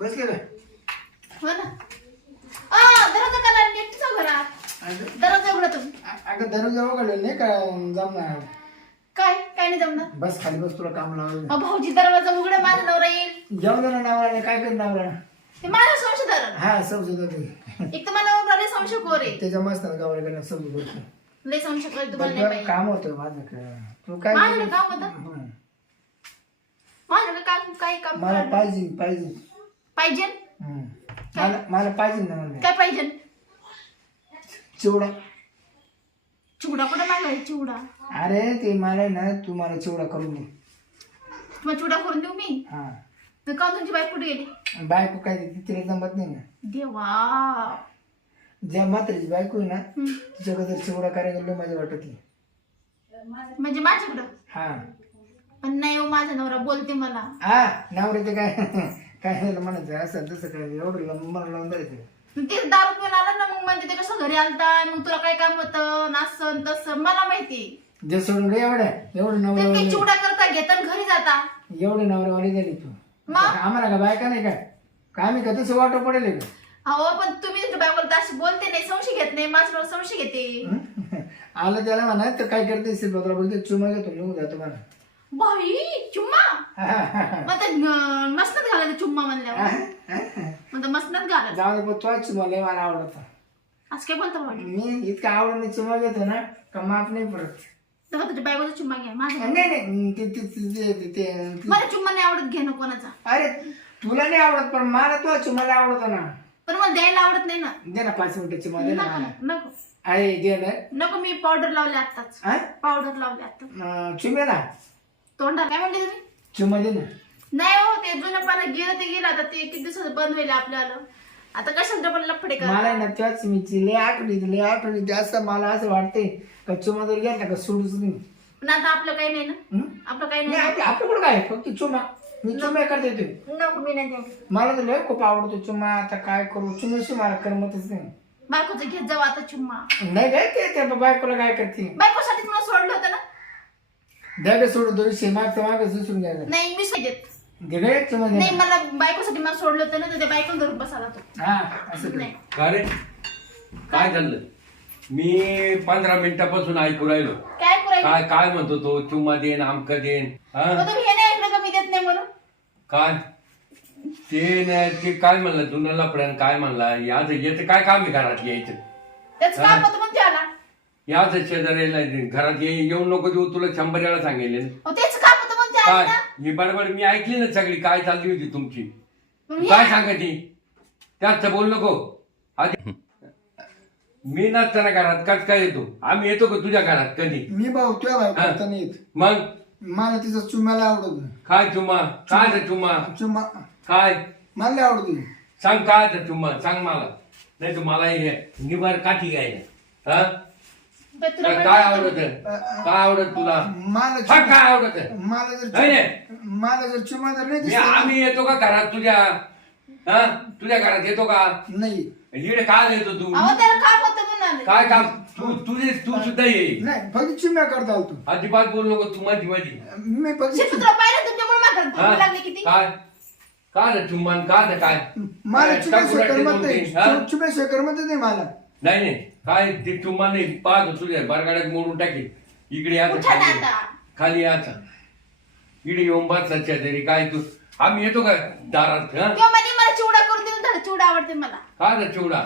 बसले काय हो ना? आ दरवाजा का लावून एकटीच आहो घरात. अगं? दरवाजा उघडा तुम्ही अगं दरवाजा उघडले नाही का? जमणार काय? काय नाही जमणार बस खाली बस तुला काम लावलं अहो, भाऊजी दरवाजा उघडा माझा नवरा येईल. जेवण ना काय कर नवरा ते माझ्या हा समजू ते एक तर मला नवरा लय संशय कोर आहे. त्याच्या मस्त गावाला समजू बोलतो लय संशय कोर आहे, तुम्हाला नाही तुला पाहिजे काम होतं माझं काय तू काय काम होतं? हं. माझ्याकडे काय काय काम मला करायला? पाहिजे पाहिजे. पाहिजे. मला मला पाहिजे ना मला काय पाहिजे? चिवडा. चिवडा कुठे मागाय चिवडा. अरे ते मला आहे ना तू मला चिवडा करून दे. तुम्हाला चिवडा करून देऊ मी? हा. तर का तुमची बाईक कुठे गेली? बायको काय देते तिला जमत नाही ना. देवा. ज्या म्हातारीची बायको आहे ना हम्म. तिच्याकडे जर चिवडा करायला गेलो माझ्या वाटत नाही. म्हणजे माझ्याकडं? हा. पण नाही हो माझा नवरा बोलते मला. हा नवरे ते काय? काय झालं म्हणायचं? असं तसं काय? एवढं मला लावून द्यायचं. ते दारू पिऊन आला ना मग म्हणजे ते कसं घरी आलता मग तुला काय काम होतं? नासन तसं मला माहिती. जे सोडून गे एवढ्या. एवढे ते काही नवरे चिवडा करता घेता आणि घरी जाता. एवढे नवरेवाली झाली तू. मग? आम्हाला का बायका नाही काय काय आम्ही का तसं वाटो पडेल का? अहो पण तुम्ही तुमच्या बायकोला तर अशी बोलते नाही संशय घेत नाही माझ्या नवरा संशय घेते. हं? आलं त्याला म्हणा तर काय करते? बोलते चुमा घेतो निघून जातो मला बाई चुम्मा. मग ते अं, मस्तच घालायचं चुम्मा म्हणल्यावर. मग तर मस्तच घालायचं. जाऊ दे पण तो चुमा लय मला आवडतो. असं काय बोलता वाटत मी इतका आवडीने चुमा घेतो ना का माफ नाही पडत. तेव्हा तुझ्या बायकोचा चुम्मा नाही नाही ते- ते- ते- ते- ते- ते- मला चुम्मा नाही आवडत घेणं कोणाचा. अरे तुला नाही आवडत पण मला तो चुमाला आवडतो ना. पण मला द्यायला आवडत नाही ना. दे ना पाच मिनिटं चुमा दे ना नको मला. नको. अरे दे ना. नको मी पावडर लावले आत्ताच. हा? पावडर लावले आता अं, चुमे ना तोंडाला काय म्हणले तुम्ही? चुमा दे ना. नाही हो ते जुन्या पाण्यात गेलं ते गेलं. आता ते किती दिवसाचं बंद होईल आपल्याला. आता कशाला डबल लफडे कर मला ना त्याच मी लय आठवली लय आठवली ते असं मला असं वाटते का चुमा जर घेतला का सोडूच नाही. पण आता आपलं काही नाही ना? हं? आपलं काही नाही नाही. आपलं आपल्याकडं काय फक्त चुमा. मी चुमा करते ते. नको मी नाही. मला तर लय खूप आवडतो चुमा. आता काय करू? चुमाशी मला करमतच नाही. बायकोचं घेत जाऊ आता चुम्मा. नाही ते त्या बायकोला काय करते? बायकोसाठी मला सोडलं होतं ना? द्या सोडून दोनशे मागचं मागं सुसून घ्यायला. नाही मी देत. मला बायकोसाठी मला सोडलं होतं ना तर त्या बायकोला धरून बसायला तो हा असं कर. नाही. का रे? काय चाललं मी पंधरा मिनिटापासून ऐकू राहिलो. काय करायचं काय काय म्हणतो तो? चुम्मा देन आमका देन हा? तुम्ही हे नाही ऐकलं का मी देत नाही म्हणून? काय? ते नाही ते काय म्हणलं? जुनं लफड्यान काय म्हणला? याच याचं काय काम आहे घरात यायचं? त्याचं काम याच शेजाऱ्याला घरात ये येऊ नको देऊ तुला शंभर वेळा सांगेल ना. अहो, त्याचं काम होतं म्हणून ते आले काय? ना ही बडबड मी ऐकली ना सगळी काय चालली होती तुमची? मग तू हे- काय सांगायची त्याच बोल नको. आधी मी नसताना घरात कच काय येतो? आम्ही येतो का तुझ्या घरात कधी? मी भाऊ तुझ्या भाऊ. करता नाही येत मग? मला तिचा चुम्याला आवडत काय चुमा? काय ते चुमा? चुमा काय? मला आवडतो सांग काय ते चुम्मा सांग मला. नाही तर मला हे निभार काठी घ्यायला. हा? काय आवडत काय आवडत तुला? मला हा काय आवडत मला जर नाही, चु- मला जर चुमा जर नाही मी दिसला आम्ही येतो का घरात तुझ्या हा? तुझ्या घरात येतो का? नाही. इकडे काय येतो तू? अहो त्याला काम होतं म्हणून आले काय काम? तू तुझे तू सुद्धा ये. नाही फक्त चिम्या करता आलो तू. अजिबात बोलू नको तू माझी माझी मी फक्त शेतूला पाहिलं तुमच्यामुळे माझ्याकडे हा? भांडण लागले किती? काय? काय रे चुम्मान? काय रे काय? मला काय चुम्याशिवाय टाकू करमत राहते नाही. दोन तीन, हा? करमतच नाही मला. नाही नाही. काय ते चुम्मा नाही पाहतो तुझ्या बरगाड्यात मोडून टाकेल. इकडे याचं उठा ना खाली आता. खाली याचा इकडे येऊन बसला शेजारी काय तू? आम्ही येतो का दारात हा? किंवा म्हणे मला चिवडा करून देऊन झालं चिवडा आवडते मला. काय रे चिवडा?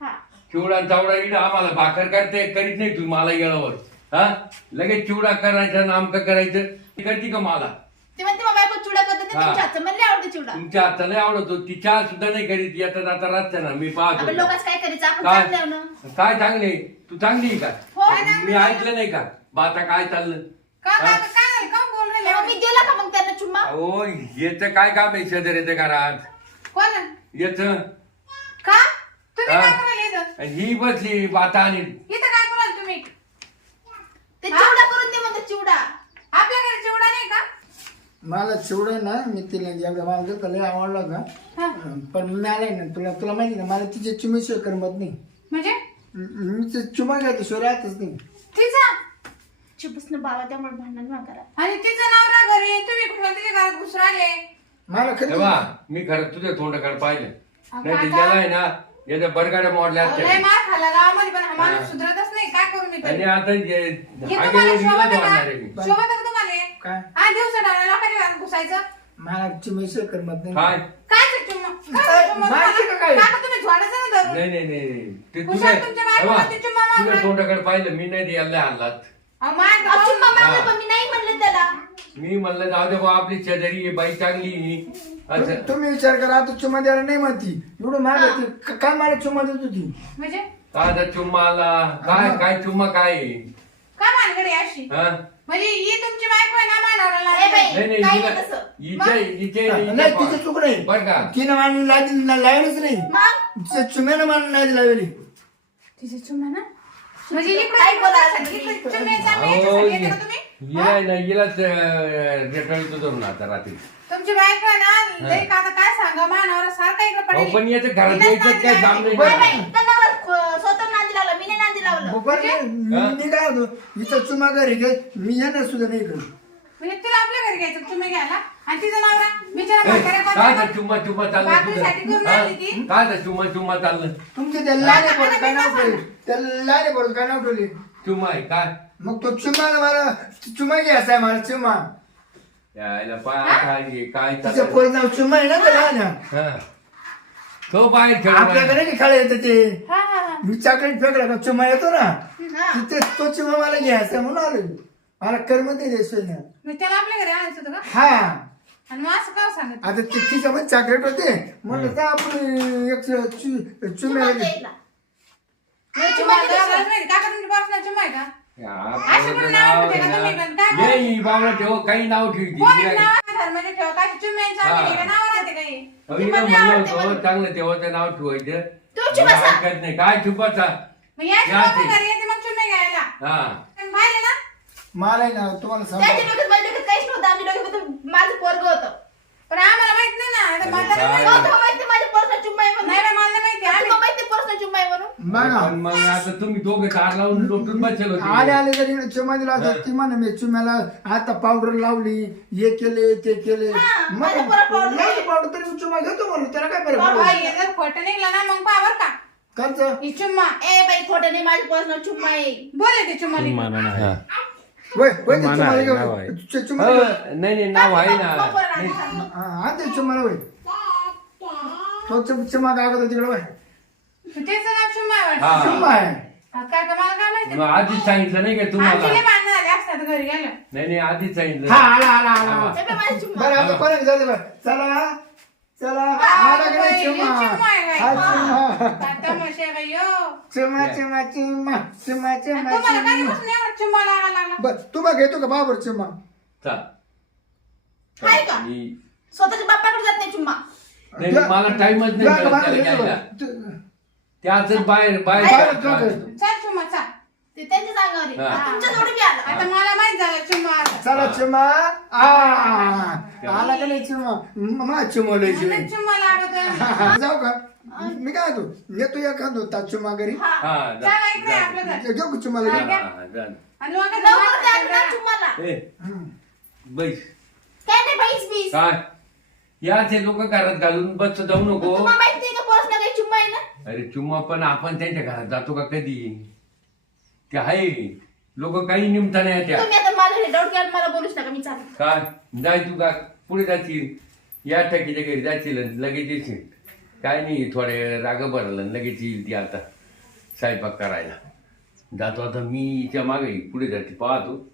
हा. चिवडा चावडा इकडे आम्हाला भाकर करते करीत नाही तू मला गेल्यावर हा? लगेच चिवडा करायचा नामकं करायचं. ती करते का मला? ते म्हणते मग बायको चिवडा करते. ते हा. तुमच्या हातचं म्हणले आवडते चिवडा. तुमच्या हाताला आवडतो ती चहा सुद्धा नाही करीत. येतात आता रस्त्यानं मी आपण पाहतो लोकांच काय करायचं आपण काय? चांगलं आहे ना? काय चांगले तू चांगली आहे हो, का आहे मी ऐकलं नाही का? बाता काय चाललं? का का काय झालं? का बोल राहिले? मग मी दिला का मग त्यांना चुम्मा? अहो याच काय काम आहे शेजाऱ्याच्या घरात? कोण? याच का? तुम्ही हा. काय करायला इथं ही बसली बाता आणि इथं काय कराल तुम्ही? ते चिवडा करून दे म्हणते चिवडा आपल्याकडे चिवडा नाही का मला चिवडा ना मी तिला एकदा मला जर का लय आवडला का पण मी आलाय ना तुला तुला माहिती ना मला तिचे चुम्याशिवाय करमत नाही. म्हणजे? म- ते चुमा घ्यायचं शिवाय राहतच नाही. तिचा? चुपच ना बाबा त्यामुळे भांडण ना करा आणि तिचं नवरा घरी? तुम्ही कुठं तिच्या घरात घुसराले. मला खरं तेव्हा मी खरं तुझ्या तोंडाकडे पाहिलं. नाही ते आहे ना याच्या बरगाड्या मोडल्या अहो, लय असत्या. मार खाल्ला गावामध्ये पण हा माणूस सुधरतच नाही. काय करू मी तरी? आणि आता हे तुम्हाला शोभत. का? शोभत का तुम्हाला? काय हा दिवस डावला घुसायचं मला नाही काय काय ते चुम्मा? काय काय? ते चुम्मा माहिती का काय? तुम्हाला? काका तुम्ही झोडायचं ना धरून. नाही नाही नाही नाही. ते हुशार तुझ्या तुमच्या बायकोला तेव्हा ते चुम्मा मारला. तुझ्या तोंडाकडे पाहिलं मी नाही द्यायला हल्लात अहो, मार अहो, खाऊ. चुम्मा मारलं हा. पण मी नाही म्हणलं त्याला मी म्हणलं जाऊ दे बा आपली शेजारी आहे, बाई चांगली आहे. असं तुम्ही विचार करा आता चुमा द्यायला नाही म्हणती एवढं माग काय मला चुमा देत होती म्हणजे आता चुम्मा आला काय काय चुम्मा काय आहे? काय मानकडे अशी हा? म्हणजे ही तुमची बायको आहे ना मानावराला ए बाई. नाही नाही नाही तसं. हिच्या हिच्या नाही तिचं चूक नाही. बरं का? तिनं मान लादी लावलीच नाही. मग? तिच्या चुम्यानं मान नाही लावली. तिचे चुम्मा ना? म्हणजे इकडे काय बोला. इकडे चुम्मे चांगले अहो, याच्यासाठी येते का तुम्ही? हिला आहे ना हिलाच रेटळतो धरून आता रात्री. तुमची बायको आहे ना लई का आता काय सांगा मानावर सारखा इकडे अहो, पण याचं घरात यायचं काय काम नाही. बाई त्यांना वर- स्वतः नांदी लावलं मी नाही आहे? मी मी काय होतो चुमा घरी घे. मी येणार सुद्धा नाही इकडे. म्हणजे तुला आपल्या घरी घ्यायचं चुम्मे घ्यायला? आणि तिचा नवरा? बिचारा काय कोणत्या- तर चुम्मा चुम्मा चाललं करून आणली ती. काय तर चुम्मा चुम्मा चाललं? तुमचे त्या लाले पडत काय नाव ठेवले? त्या लाले पडत काय नाव ठेवले? चुम्मा आहे काय? मग तो चुमाला मला चुमा घ्यायचा आहे मला चुमा यायला पाय काय हे, काय तिच्या चाललं? पोरीत नाव चुमा आहे ना त्याला हा. तो बाहेर खेळू आपल्याकडे. नाही खेळा येतं ते. हा. मी चॉकलेट फेकला का? चुमा येतो ना? हा. तिथे तो चुमा मला घ्यायचा म्हणून आलो मला करमत नाही देशोय ना मग त्याला आपल्या घरी आणायचं होतं का? हा. आणि मग असं का सांगत? आता ते तिच्या पण चॉकलेट होते. म्हणलं तर आपण एक चु- चुम्या चुमा आहे का? अशी पण नाव तुम्ही. पण, काय ही बाबा ठेव काही नाव ठेवती कोणी हिला- नाव काय हा. आम्ही राहते काही. अहो, म्हणलं होतं चांगलं तेव्हाचं नाव ठेवायचं. तू हिला चुमाचा. ऐकत नाही. काय चुपाचा मग याची या बाबा ते. घरी येते मग चुम्मे घ्यायला हा. पाहिले ना. मला आहे ना तुम्हाला त्याच्या सांगा डोक्यात माझ्या डोक्यात काहीच नव्हतं. आम्ही डोक्यात फक्त माझं पोरग होतं. पण आम्हाला माहीत नाही ना. आता म्हाताऱ्याला काय? माहित- नव्हतं माहिती माझ्या आहे म्हणून. नाही मला नाही माहिती. आम्ही बघा मग आता तुम्ही दोघे तार लावून लोटून बसेल होते आले आले जरी चुमा दिला होता ती म्हणे मी चुम्याला आता पावडर लावली हे केले ते केले. हा, मग माझ्या पोरात powder नाही पावडर तरी मी चुमा घेतो म्हणून त्याला काय बाबा, बरं जर खोटं निघलं ना मग पहा बरं का. खर्च ही चुम्मा. ए बाई खोटं नाही माझी पर्सनल चुम्मा आहे बोले ते चुम्मा निघलं. वय वय ते चुमाला घेऊन चु- चुमा हो, नाही नाही नाव आहे ना. हा हा, ते चुमाला वय. तो चु- चुमा काय होता तिकडे वय. त्याचं नाव चुम्मा. हा. हा, काय का मला काय माहिती? मग आधीच सांगितलं नाही का आमची तुम्हाला? लई भांडणं झाली असतात घरी गेलं. नाही नाही आधीच हा सांगितलं आला आला आला. ए बाई, माझी चुम्मा बरं आता कोणाला जाऊ दे बरं. चला चला. आला का नाही? बाई, चुमा. चुम्मा हा. चुमा. काय तमाशा आहे बाई, हो. चुमा चुमा चुमा चुमा आणि चुमा तुम्हाला चुमा. कधीपासून एवढा चुम्मा लागायला लागला? बर तुम्हाला घेतो का? बाबर चुमा. चा. आहे का? मी- स्वतःच्या बापाकडे जात नाही चुम्मा नाही नाही, मला टाइमच नाही मिळत त्याला घ्यायला? तू- त्याच बाहेर बाहेर बाहेर दे. चल ते त्यांच्या जागावर आहे. हा. तुमच्या जोडी बी आला आता मला माहीत झालं चुम्मा आला. चला चुमा आ आला का नाही चुमा मा मला चुम्मा लागतोय जाऊ का मी काय होतो येतो या खातो ता चुमा घरी हा. हा जा- चला इकडे जा. आपलं घर घेऊ का चुमाला हा? हा, जा. आणि लोकांचं लवकर द्या वाटतं ना सगळं. चुम्माला ए, हम्म. बैस काय नाही बाईस बीस काय याचे लोक घरात घालून बस जाऊ नको. तुम्हाला माहीत नाही का पर्सनल काही चुम्मा आहे ना? अरे चुम्मा पण आपण त्यांच्या घरात जातो का कधी? ते आहे. लोक काही निमता नाही त्या. तुम्ही आता माझ्या डाऊट घ्या मला बोलूच नका मी चालू काय? जाय तू का? पुढे जाशील. या टकीच्या घरी जाशील आणि लगेच येशील. काय नाही थोडे राग भरलं लगेच येईल ती आता. स्वयंपाक करायला. जातो आता मी हिच्या मागे. पुढे जाते पाहतो.